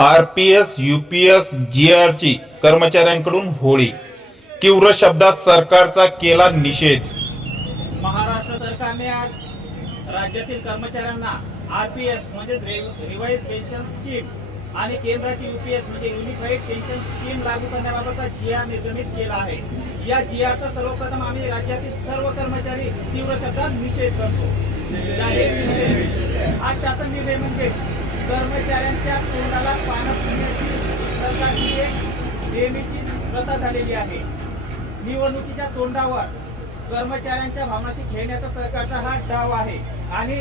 R P S U P S G कर्मचाऱ्यांकडून होळी. तीव्र शब्दात सरकारचा केला निषेध. महाराष्ट्र सरकारने आज राज्यातील कर्मचाऱ्यांना आरपीएस म्हणजे रिवाईज पेन्शन स्कीम आणि केंद्राची युपीएस म्हणजे युनिफाईड पेन्शन स्कीम लागू करण्याबाबतचा जी आर निर्गमित केला आहे. या जी आरचा सर्वप्रथम आम्ही राज्यातील सर्व कर्मचारी तीव्र शब्दात निषेध करतो. हा शासन निर्णय म्हणजे कर्मचाऱ्यांच्या तोंडाला पानं फुटण्याची सरकारची एक नेहमीची प्रथा झालेली आहे. निवडणुकीच्या तोंडावर कर्मचाऱ्यांच्या भावनाशी खेळण्याचा सरकारचा हा डाव आहे आणि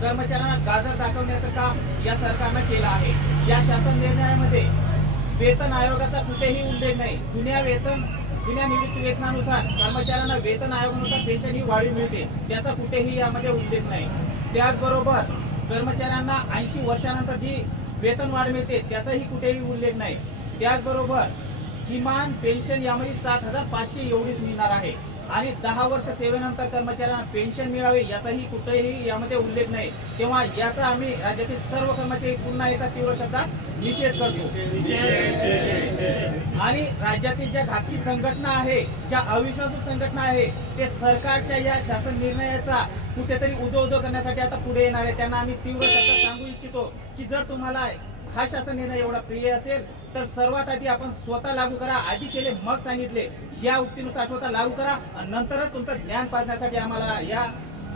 कर्मचाऱ्यांना गाजर दाखवण्याचं काम या सरकारनं केलं आहे. या शासन निर्णयामध्ये वेतन आयोगाचा कुठेही उल्लेख नाही. जुन्या वेतन जुन्या निवृत्ती वेतनानुसार कर्मचाऱ्यांना वेतन आयोगानुसार पेन्शन ही वाढीव मिळते. त्याचा कुठेही यामध्ये उल्लेख नाही. त्याचबरोबर कर्मचाऱ्यांना ऐंशी वर्षानंतर जी वेतन वाढ मिळते त्याचाही कुठेही उल्लेख नाही. त्याचबरोबर किमान पेन्शन यामध्ये सात हजार पाचशे एवढीच मिळणार आहे. आणि दहा वर्ष सेवेनंतर कर्मचाऱ्यांना पेन्शन मिळावे याचाही कुठेही यामध्ये उल्लेख नाही. तेव्हा याचा आम्ही राज्यातील सर्व कर्मचारी पुन्हा एकदा तीव्र शब्दात निषेध करतो. आणि राज्यातील ज्या घातकी संघटना आहे ज्या अविश्वासू संघटना आहे ते सरकारच्या या शासन निर्णयाचा कुठेतरी उदो उदो करण्यासाठी आता पुढे येणार आहे. त्यांना आम्ही तीव्र शब्दात सांगू इच्छितो की जर तुम्हाला हा शासन निर्णय एवढा प्रिय असेल तर सर्वात आधी आपण स्वतः लागू करा. आधी केले मग सांगितले. या उक्तीनुसार स्वतः लागू करा. आणि नंतरच तुमचं ज्ञान पाजण्यासाठी आम्हाला या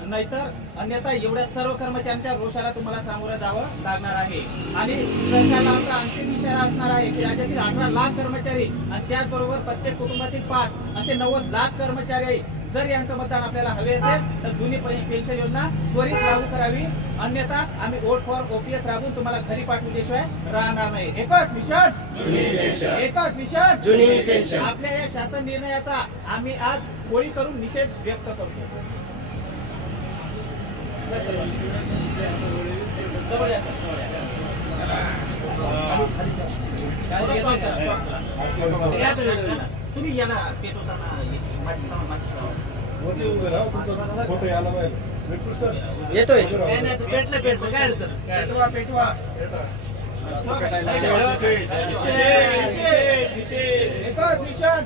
नाहीतर अन्यथा एवढ्या सर्व कर्मचाऱ्यांच्या रोषाला तुम्हाला सामोरं जावं लागणार आहे. आणि सरकारला आमचा अंतिम इशारा असणार आहे की राज्यातील अठरा लाख कर्मचारी आणि त्याचबरोबर प्रत्येक कुटुंबातील पाच असे नव्वद लाख कर्मचारी. जर यांचं मतदान आपल्याला हवे असेल तर जुनी पेन्शन योजना त्वरित लागू करावी. अन्यथा आम्ही वोट फॉर ओपीएस राबवून तुम्हाला घरी पाठवल्याशिवाय राहणार नाही. एकच मिशन. एकच मिशन. जुनी पेन्शन. आपल्या या शासन निर्णयाचा आम्ही आज होळी करून निषेध व्यक्त करतो. तुम्ही या ना सर ना माझी सामान, माझी सामान. येतोय. पेटलं पेटलं काय अडचण पेटवा पेटवा एकच मिशन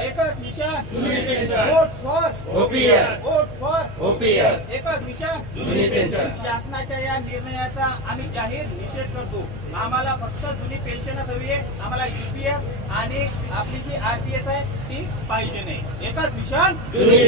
एकच मिशन वोट OPS. एकच जुनी पेन्शन. शासनाच्या या निर्णयाचा आम्ही जाहीर निषेध करतो. आम्हाला फक्त जुनी पेन्शनच हवी आहे. आम्हाला युपीएस आणि आपली जी आरपीएस आहे ती पाहिजे नाही. एकच मिशन. जुनी